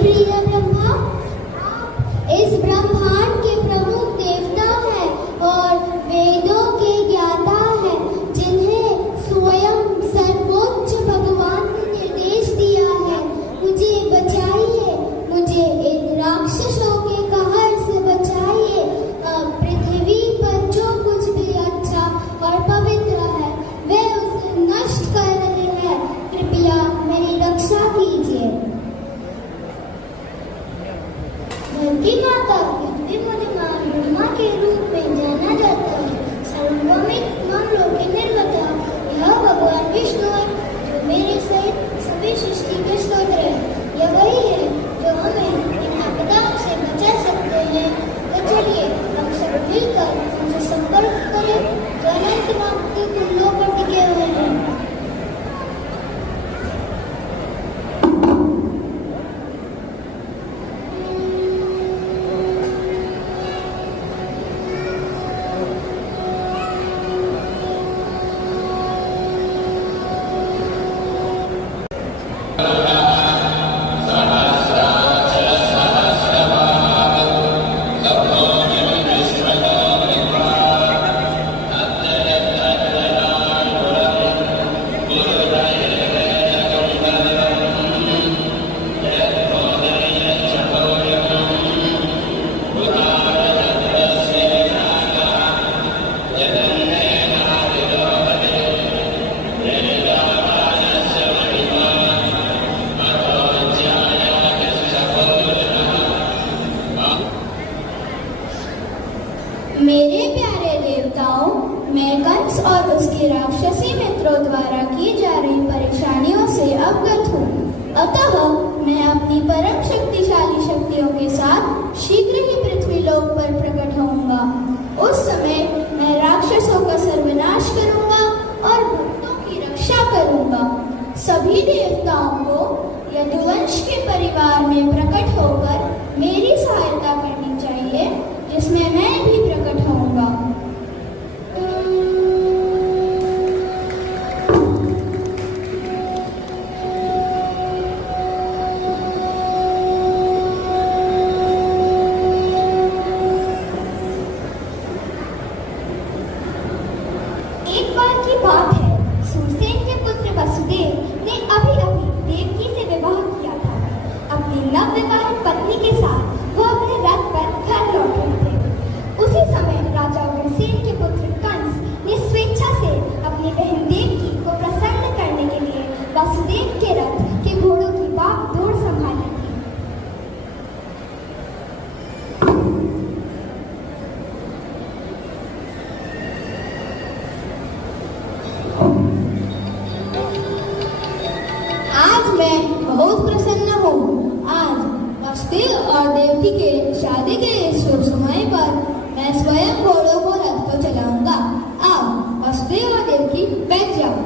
प्रिय ब्रह्मा, इस ब्रह्मांड के प्रमुख देवता हैं और वेदों के ज्ञाता हैं, जिन्हें स्वयं सर्वोच्च भगवान ने निर्देश दिया है। मुझे बचाइए, मुझे इन राक्षसों के कहर से बचाइए। अब पृथ्वी पर जो कुछ भी अच्छा और पवित्र है, वे उसे नष्ट कर रहे हैं। कृपया मेरी रक्षा कीजिए। धरती माता बुद्धिमान ब्रह्मा के रूप में जाना जाता है। सर्वभौमिक मामलों के निर्माता यह भगवान विष्णु है, जो मेरे सहित सभी सृष्टि के स्रोत है। यह वही है जो हमें इन आपदाओं से बचा सकते हैं। तो चलिए हम सब मिलकर उनसे संपर्क करें जो अनंत नाम के कुंडों पर टिके हुए हैं। मेरे प्यारे देवताओं, मैं कंस और उसके राक्षसी मित्रों द्वारा की जा रही परेशानियों से अवगत हूँ। अतः मैं अपनी परम शक्तिशाली शक्तियों के साथ शीघ्र ही पृथ्वी लोक पर प्रकट होऊंगा। उस समय मैं राक्षसों का सर्वनाश करूंगा और भक्तों की रक्षा करूंगा। सभी देवताओं को यदुवंश के परिवार में प्रकट होकर मेरी सहायता करनी चाहिए, जिसमें मैं भी प्रकट होऊंगा। एक बार की बात है, सुरसेन के पुत्र वसुदेव ने अभी देवकी से विवाह किया था। अपनी नवविवाहित पत्नी के साथ वह अपने रथ पर घर लौट रहे थे। उसी समय राजा उग्रसेन के पुत्र कंस ने स्वेच्छा से अपनी बहन देवकी को प्रसन्न करने के लिए वसुदेव के रथ के घोड़ों की बाग दौड़ संभाली थी। आज मैं बहुत प्रसन्न हूँ। आज वसुदेव और देवकी के शादी के इस शुभ समय पर मैं स्वयं घोड़ों को रथ को चलाऊंगा। आओ वसुदेव और देवकी बैठ जाओ।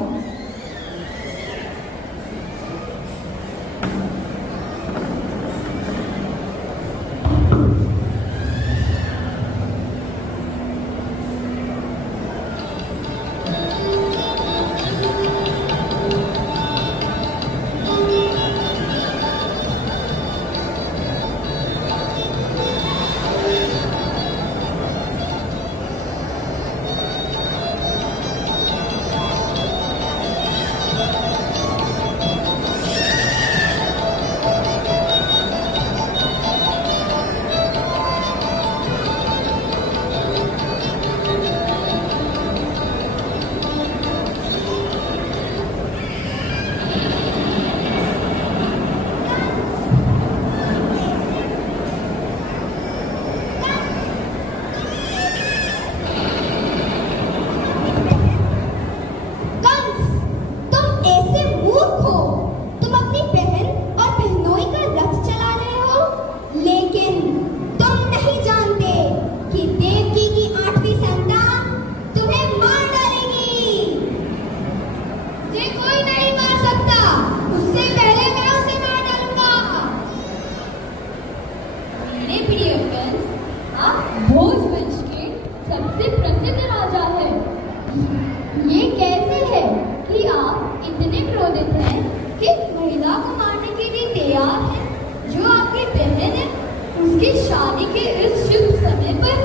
शादी के इस शुभ समय पर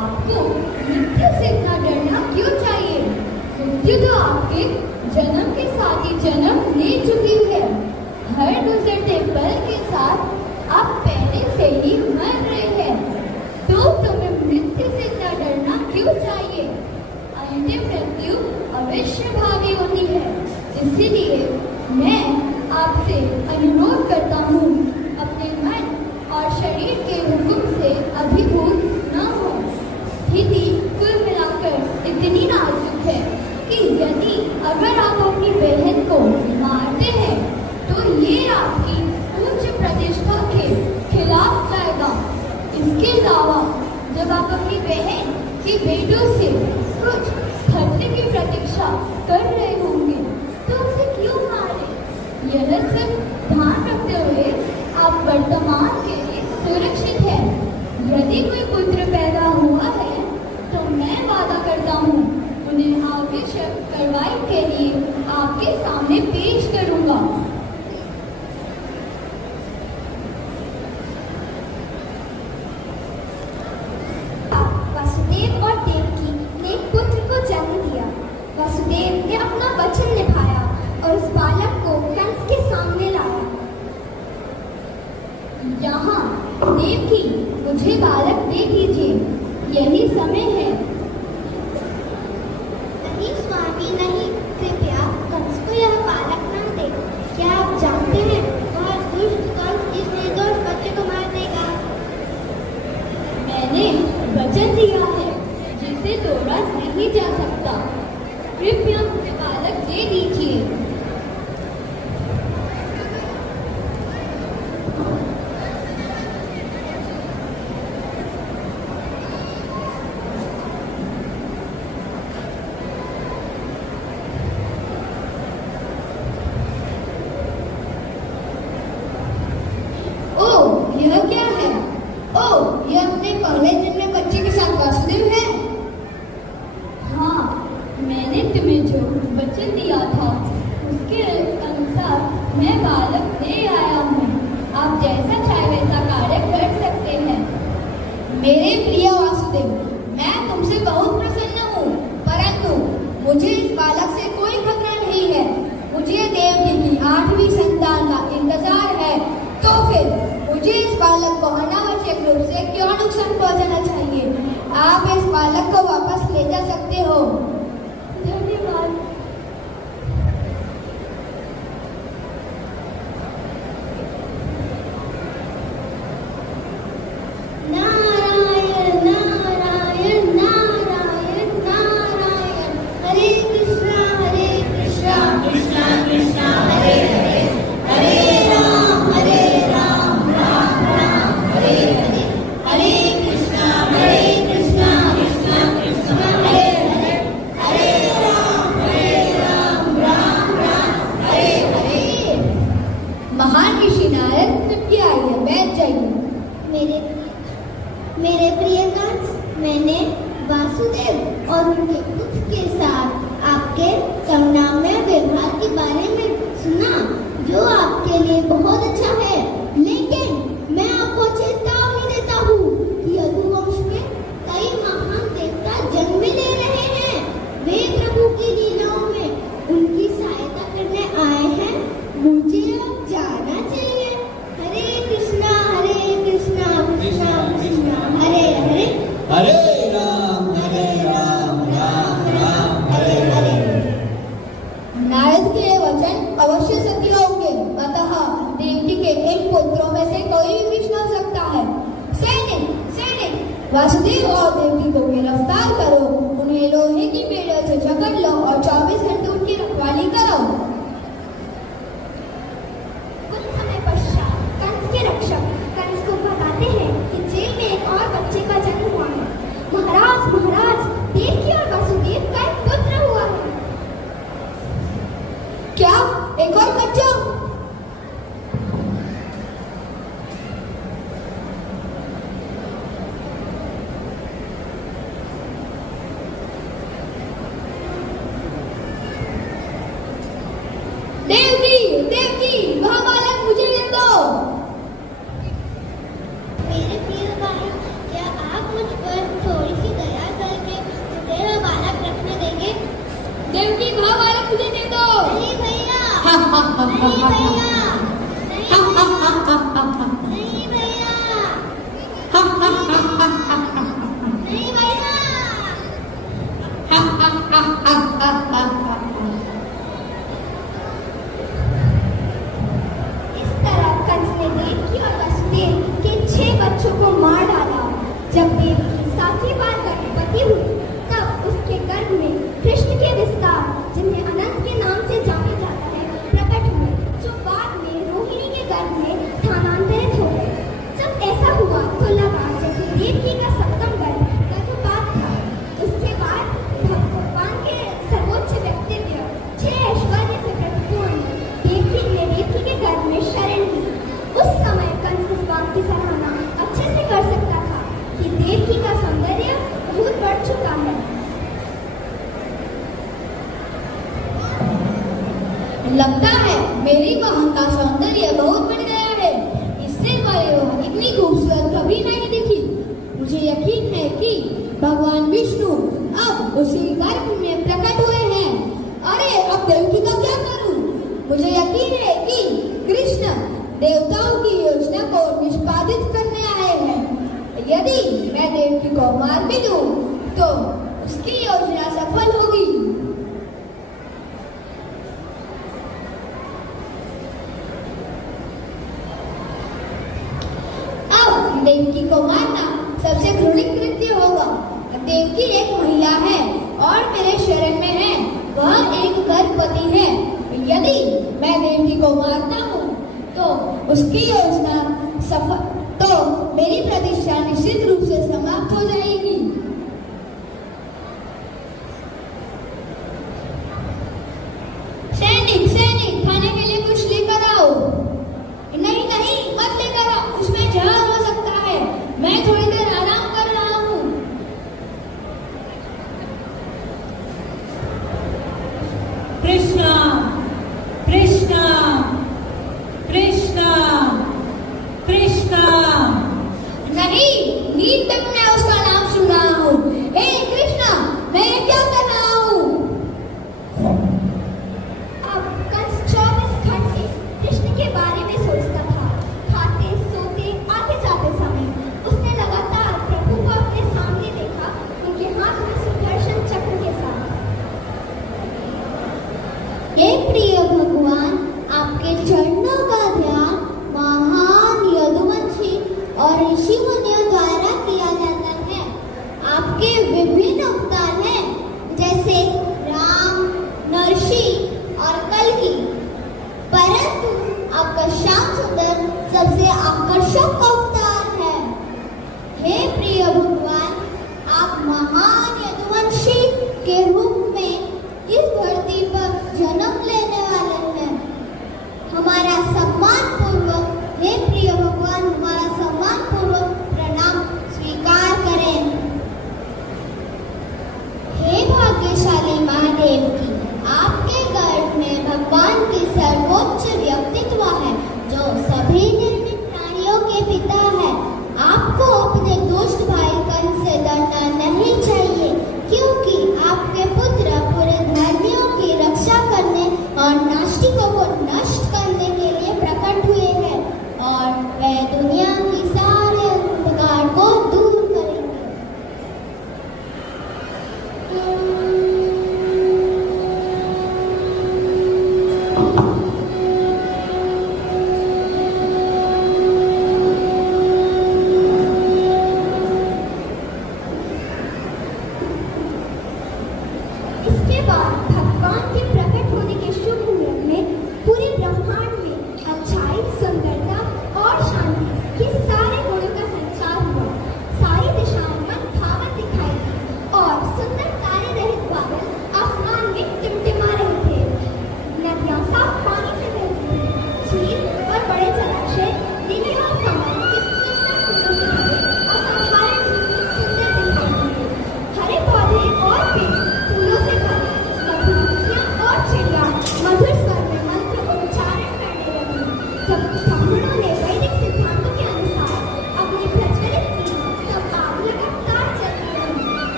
आपको मृत्यु से इतना डरना क्यों चाहिए? मृत्यु तो आपके जन्म के साथ ही जन्म ले चुकी है। हर गुजरते पल के साथ आप पहले से ही मर रहे हैं, तो तुम्हें मृत्यु से इतना डरना क्यों चाहिए? अंतिम मृत्यु अवश्यभावी होती है, इसीलिए मैं आपसे अनुरोध करता हूँ, अपने मन और शरीर के हुक्म से अभिभूत न हो। स्थिति कुल मिलाकर इतनी नाजुक है कि यदि अगर आप अपनी बहन को मारते हैं तो ये आपकी उच्च प्रतिष्ठा के खिलाफ जाएगा। इसके अलावा जब आप अपनी बहन के बेटों से कुछ खर्चे की प्रतीक्षा कर रहे होंगे तो उसे क्यों मारे? यह सब ध्यान रखते हुए आप वर्तमान के लिए सुरक्षित हैं। यदि कोई पुत्र पैदा हुआ है तो मैं वादा करता हूँ उन्हें आवश्यक कार्रवाई के लिए आपके सामने पेश करूँगा। वासुदेव और देवकी ने एक पुत्र को जन्म दिया। वासुदेव ने अपना वचन निभाया और उस बालक को कंस के सामने लाया। यहाँ देवकी, मुझे बालक दे दीजिए, यही समय है। नहीं स्वामी, नहीं, कृपया कंस को यह बालक न दे। क्या आप जानते हैं वह दुष्ट कंस इस निर्दोष बच्चे को मार देगा? मैंने वचन दिया है जिसे तोड़ा नहीं जा सकता। कृपया मुझे बालक दे दीजिए। यह क्या है? ओह, यह अपने पहले जन्मे बच्चे के साथ वासुदेव है। हाँ, मैंने तुम्हें जो वचन दिया था उसके अनुसार मैं बालक ले आया हूँ। आप जैसा चाहे वैसा कार्य कर सकते हैं। मेरे प्रिय वासुदेव, मैं तुमसे बहुत प्रसन्न हूँ, परंतु मुझे इस बालक से कोई खतरा नहीं है। मुझे देवकी की 8वीं संतान का इंतजार है, तो फिर मुझे इस बालक को अनावश्यक रूप से क्यों नुकसान पहुंचाना चाहिए? आप इस बालक को वापस ले जा सकते हो। धन्यवाद। नारायण नारायण नारायण नारायण, हरे कृष्णा कृष्णा कृष्णा हरे हरे, हरे राम राम राम हरे हरे, हरे कृष्णा कृष्णा कृष्णा हरे हरे, हरे राम राम राम हरे हरे। महान ऋषि नारद, कृपया आइए, बैठ जाइए। मेरे प्रिय कंस, मैंने वासुदेव और उनके पुत्र के साथ आपके करुणामय व्यवहार के बारे में सुना, जो आपके लिए बहुत अच्छा है। लेकिन मैं आपको चेतावनी देता हूँ कि यदुवंश में कई महान देवता जन्म ले रहे हैं। वे प्रभु की लीलाओं में उनकी सहायता करने आए हैं। मुझे अब जाना चाहिए। हरे कृष्णा कृष्णा कृष्णा हरे हरे, हरे राम राम राम हरे हरे। नारद के वचन अवश्य सत्य होंगे, अतः देवकी के इन पुत्रों में से कोई भी विष्णु हो सकता है। सैनिक, वासुदेव और देवकी को गिरफ्तार करो, उन्हें लोहे की बेड़ियों से जकड़ लो और 24 घंटे उनकी रखवाली करो। कुछ समय पश्चात कंस के रक्षक कंस को बताते हैं कि जेल में एक और बच्चे का जन्म हुआ है। महाराज, देवकी और वासुदेव का एक पुत्र हुआ है। क्या? एक और बच्चा? देवकी घाव वाले मुझे दे दो। नहीं भैया, नहीं भैया, नहीं भैया, नहीं भैया। इस तरह कंस ने देवकी और वसुदेव के 6 बच्चों को मार डाला। जब देवकी 7वीं बार गर्भवती हुई तब उसके गर्भ में कृष्ण के विस्तार, जिन्हें अनंत के नाम से जाना जाता है, प्रकट हुए, जो बाद में रोहिणी के गर्भ में स्थानांतरित हो गए। जब ऐसा हुआ तो लगा जैसे देवकी का 7वां गर्भ गर्भपात था। उसके बाद भगवान के सर्वोच्च व्यक्तित्व 6 ऐश्वर्य से परिपूर्ण देवकी के गर्भ में शरण ली। उस समय कंस इस बात की सराहना अच्छे से कर सकता था कि देवकी का सौंदर्य बहुत बढ़ चुका है। लगता है मेरी बहन का सौंदर्य बहुत बढ़ गया है। इससे पहले वो इतनी खूबसूरत कभी नहीं दिखी। मुझे यकीन है कि भगवान विष्णु अब उसी गर्भ में प्रकट हुए हैं। अरे अब देवकी का क्या करूं? मुझे यकीन है कि कृष्ण देवताओं की योजना को निष्पादित करने आए हैं। यदि मैं देवकी को मार भी दूं तो उसकी योजना सफल होगी। अब देवकी को मारना सबसे घृणित कृत्य होगा। देवकी एक महिला है और मेरे शरण में है। वह एक गर्भवती है। यदि मैं देवकी को मारता हूँ तो उसकी योजना सफल, तो मेरी प्रतिष्ठा निश्चित रूप से समाप्त हो जाएगी। सैनिक खाने के लिए कुछ लेकर आओ। नहीं नहीं मत लेकर आओ, उसमें जहर हो सकता है। मैं थोड़ी देर आराम कर रहा हूँ। कृष्णा कृष्णा कृष्णा कृष्णा। नहीं, नींद में मैं उसका नाम सुन रहा हूँ। हे कृष्णा, मैं ये क्या कर रहा हूँ? अब कंस 24 घंटे कृष्ण के बारे में सोचता था। खाते सोते आते जाते समय उसने लगातार प्रभु को अपने सामने देखा, उनके हाथ में सुदर्शन चक्र के साथ। हे प्रिय भगवान, आपके चरणों का ध्यान महान यदुवंशी और ऋषि मुनियों द्वारा किया जाता है। आपके विभिन्न अवतार हैं, जैसे राम, नरसी और कल्कि, परंतु आपका श्याम सुंदर सबसे आकर्षक अवतार है। हे प्रिय भगवान, आप महान यदुवंशी के रूप में इस धरती पर जन्म लेने वाले हैं। हमारा सम्मान पूर्वक, हे प्रिय भगवान, हमारा सम्मान पूर्वक प्रणाम स्वीकार करें। हे भाग्यशाली महादेव की, आपके गर्भ में भगवान की सर्वोच्च व्यक्तित्व है, जो सभी निर्मित प्राणियों के पिता है। आपको अपने दुष्ट भाई कंस से डरना नहीं चाहिए, क्योंकि आपके पुत्र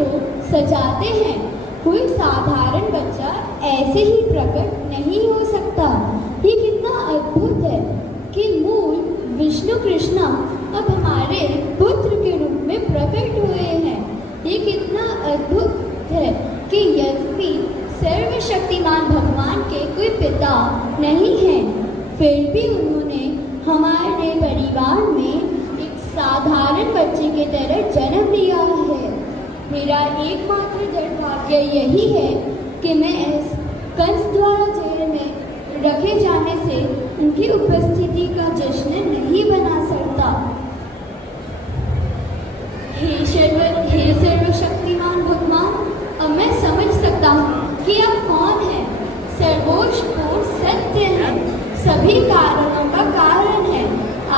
को सजाते हैं। कोई साधारण बच्चा ऐसे ही प्रकट नहीं हो सकता। ये कितना अद्भुत है कि मूल विष्णु कृष्ण अब हमारे पुत्र के रूप में प्रकट हुए हैं। ये कितना अद्भुत है कि यद्यपि सर्वशक्तिमान भगवान के कोई पिता नहीं हैं, फिर भी उन्होंने हमारे परिवार में एक साधारण बच्चे की तरह जन्म लिया है। मेरा एकमात्र दुर्भाग्य यही है कि मैं इस कंस द्वारा जेल में रखे जाने से उनकी उपस्थिति का जश्न नहीं बना सकता। हे सर्वशक्तिमान भगवान, अब मैं समझ सकता हूँ कि आप कौन है। सर्वोच्च पूर्ण सत्य है, सभी कारणों का कारण है।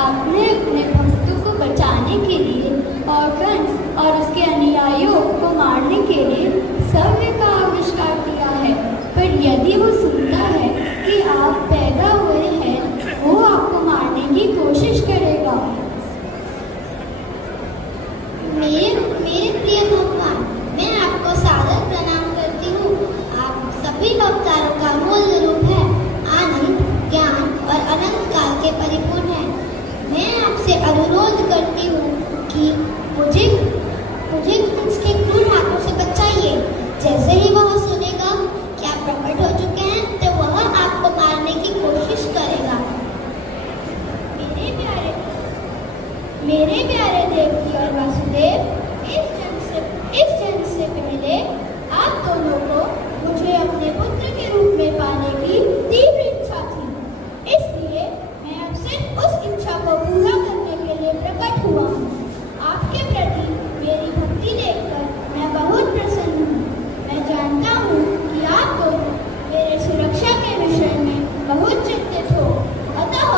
आपने अपने भक्तों को बचाने के लिए और कंस और उसके अनुयायियों को मारने के लिए सत्य का आविष्कार किया है। पर यदि वो सुनता है कि आप पैदा हुए हैं, वो आपको मारने की कोशिश करेगा। मेरे प्रिय भगवान, मैं आपको सादर प्रणाम करती हूँ। आप सभी अवतारों का मूल रूप है, आनंद, ज्ञान और अनंत काल के परिपूर्ण है। मैं आपसे अनुरोध करती हूँ कि मुझे उसके क्रूर हाथों से बचाइए। जैसे ही वह सुनेगा कि आप प्रकट हो चुके हैं, तो वह आपको मारने की कोशिश करेगा। मेरे प्यारे देवकी और वासुदेव, इस जन्म से पहले आप दोनों को मुझे अपने पुत्र के रूप में पाने की तीव्र इच्छा थी। इसलिए मैं अब सिर्फ उस इच्छा को पूरा करने के लिए प्रकट हुआ हूँ। आपके प्रति मेरी भक्ति देखकर मैं बहुत प्रसन्न हूँ। मैं जानता हूँ कि आप दोनों मेरे सुरक्षा के विषय में बहुत चिंतित हो। अतः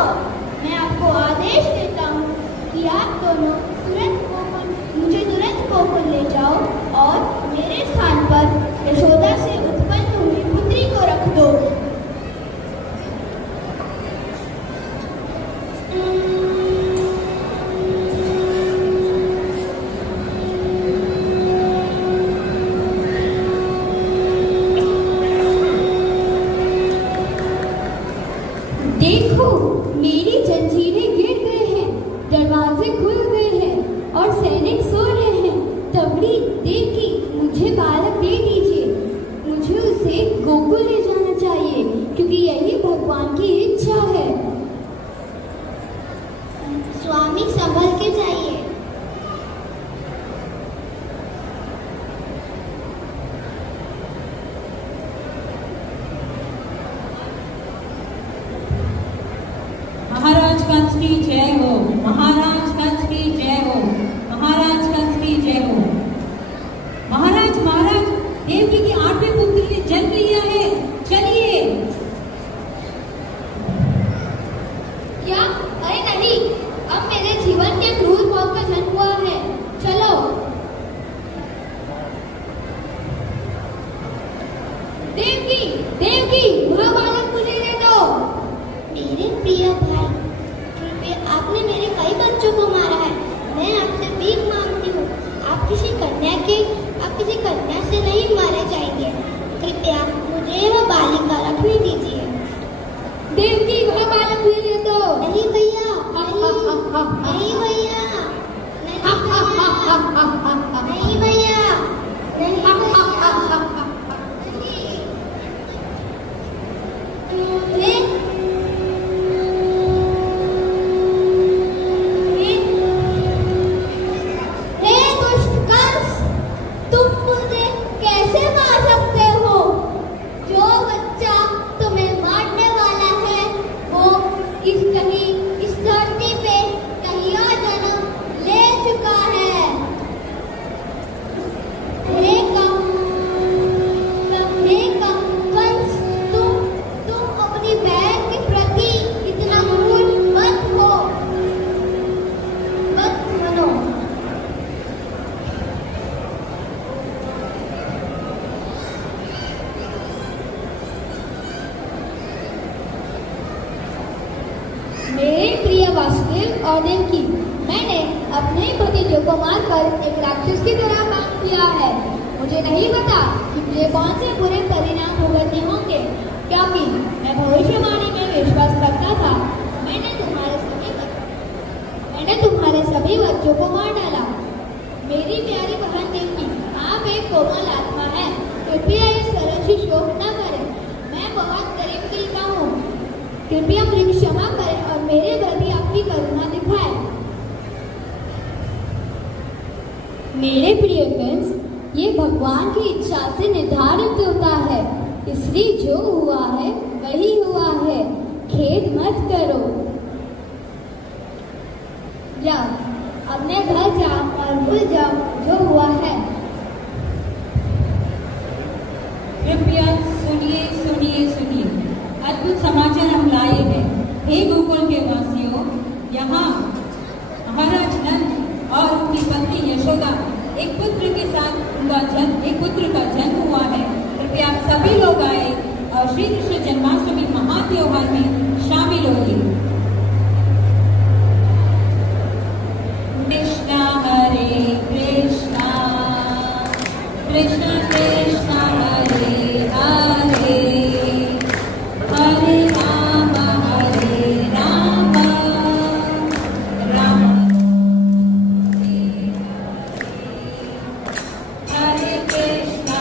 मैं आपको आदेश देता हूँ कि आप दोनों मुझे तुरंत गोकुल ले जाओ और मेरे स्थान पर यशोदा से उत्पन्न हुई पुत्री को रख दो। देखो, मेरी जंजीरें गिर गए हैं, दरवाजे खुल गए हैं और सैनिक सो रहे हैं। तबड़ी देवकी, मुझे बालक दे दीजिए। मुझे उसे गोकुल ले जाना चाहिए, क्योंकि यही भगवान की इच्छा है। स्वामी, संभल के जाइए। महाराज कंस की जय हो, महाराज कंस की जय हो, महाराज कंस की जय हो। महाराज महाराज, देवकी की 8वीं पुत्री ने जन्म लिया है, चलिए। क्या? अरे नहीं, अब मेरे जीवन के क्रूर मौत का जन्म हुआ है। चलो। देवकी, देवकी, वह बालक मुझे दे दो। मेरे प्रिय भाई, कृपया, आपने मेरे कई बच्चों को मारा है। मैं आपसे भीख मांगती हूँ। आप किसी कन्या से नहीं मारे जाएंगे। कृपया मुझे यह बालिका रखने दीजिए। देवकी, वह बालक मुझे दे दो। नहीं भैया, नहीं भैया, नहीं भैया, इस धरती पे कहीं और जन्म ले चुका है। कंस, तुम अपनी बहन के प्रति इतना क्रूर मत बनो। मेरे प्रिय वासुदेव और देवकी, मैंने अपने ही भतीजों को मारकर एक राक्षस की तरह काम किया है। मुझे नहीं पता कि मुझे कौन से बुरे परिणाम भुगतने होंगे, क्योंकि मैं भविष्यवाणी में विश्वास रखता था। मैंने तुम्हारे सभी बच्चों को मार डाला। मेरी प्यारी बहन देवकी, आप एक कोमल आत्मा है, कृपया इस तरह से शोक न करें। मैं बहुत गरीब दिल का हूँ, कृपया मुझे क्षमा करें और मेरे प्रति आपकी करुणा दिखाएं। मेरे प्रिय कंस, ये भगवान की इच्छा से निर्धारित होता है, इसलिए जो हुआ है वही हुआ है, खेद मत करो। जाओ, अपने घर जाओ और भूल जाओ जो हुआ है। कृपया सुनिए सुनिए सुनिए, अद्भुत समाचार हम लाए हैं। हे गोकुल के वासियों, यहाँ महाराज नंद और उनकी पत्नी यशोदा एक पुत्र के साथ एक पुत्र का जन्म हुआ है। कृपया आप सभी लोग आए और श्री कृष्ण जन्माष्टमी महात्योहार में शामिल होइए। कृष्णा हरे कृष्णा, कृष्णा कृष्णा हरे हरे, हरे राम राम हरे कृष्णा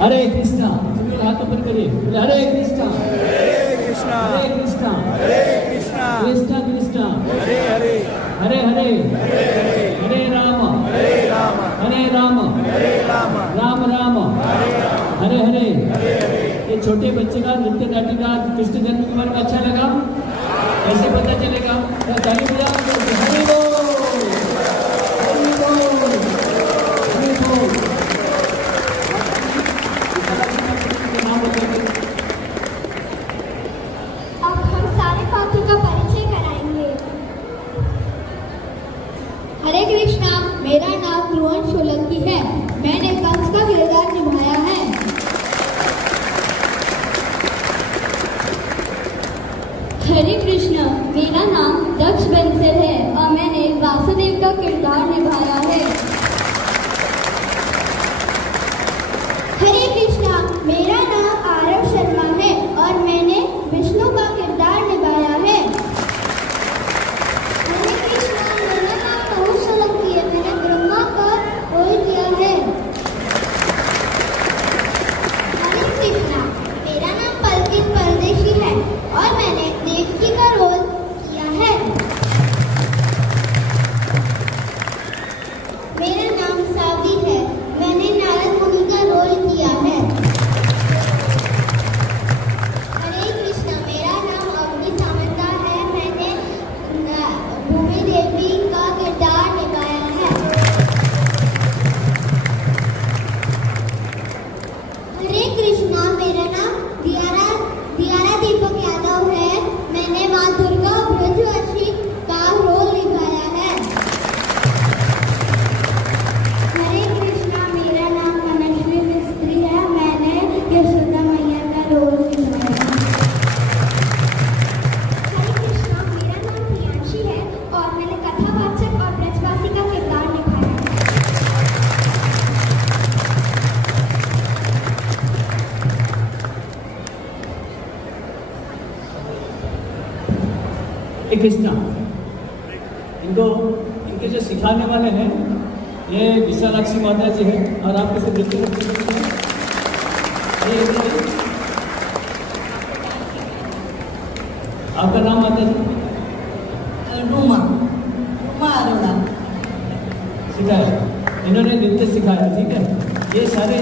हरे कृष्णा, सभी हाथ ऊपर करिए, बोले हरे कृष्णा, हरे कृष्णा हरे कृष्णा, हरे कृष्णा कृष्णा कृष्णा, हरे हरे हरे हरे, हरे राम, हरे राम हरे राम, हरे राम राम राम, हरे हरे। ये छोटे बच्चे का नृत्य नाट्य का कृष्ण जन्म के बारे में अच्छा लगा? कैसे पता चलेगा? तो ताली बजाओ, हरि बोल, हरि बोल, हरि बोल। नाम बताइए। अब हम सारे पात्रों का परिचय कराएंगे। हरे कृष्णा, मेरा नाम ध्रुवन सोलंकी है। मैंने कंस का किरदार निभाया है। हरे कृष्णा, मेरा नाम दक्ष बंसल है और मैंने वासुदेव का किरदार निभाया है। हरे कृष्णा, मेरा नाम आरव शर्मा है और मैंने विष्णु का किरदार निभाया है। हरे कृष्णा, मेरा नाम पवन सोलंकी है, मैंने ब्रह्मा का रोल किया है। हरे कृष्णा, मेरा नाम पलकिन परदेशी है और मैंने देवकी का रोल किया है। मेरा नाम सावी है, मैंने नारद मुनि का रोल किया है। हरे कृष्णा, मेरा नाम अग्नि सामंता है, मैंने भूमि देवी का किरदार निभाया है। हरे कृष्णा, मेरा नाम दियारा दीपक यादव है, मैंने माँ दुर्गा ब्रजवासी का रोल निभाया है। हरे कृष्णा, मेरा नाम मनस्वी मिस्त्री है, मैंने यशोदा मैया का रोल निभाया है। हरे कृष्णा, मेरा नाम प्रियांशी है और मैंने कथावाचक और ब्रजवासी का किरदार निभाया है। ये कृष्णा, इनके जो सिखाने वाले हैं ये विशालाक्षी माता जी हैं और आपके से नृत्य करते हैं। आपका नाम माता जी? रूमा रूमा अरोड़ा। सिखाया, इन्होंने नृत्य सिखाया, ठीक है। ये सारे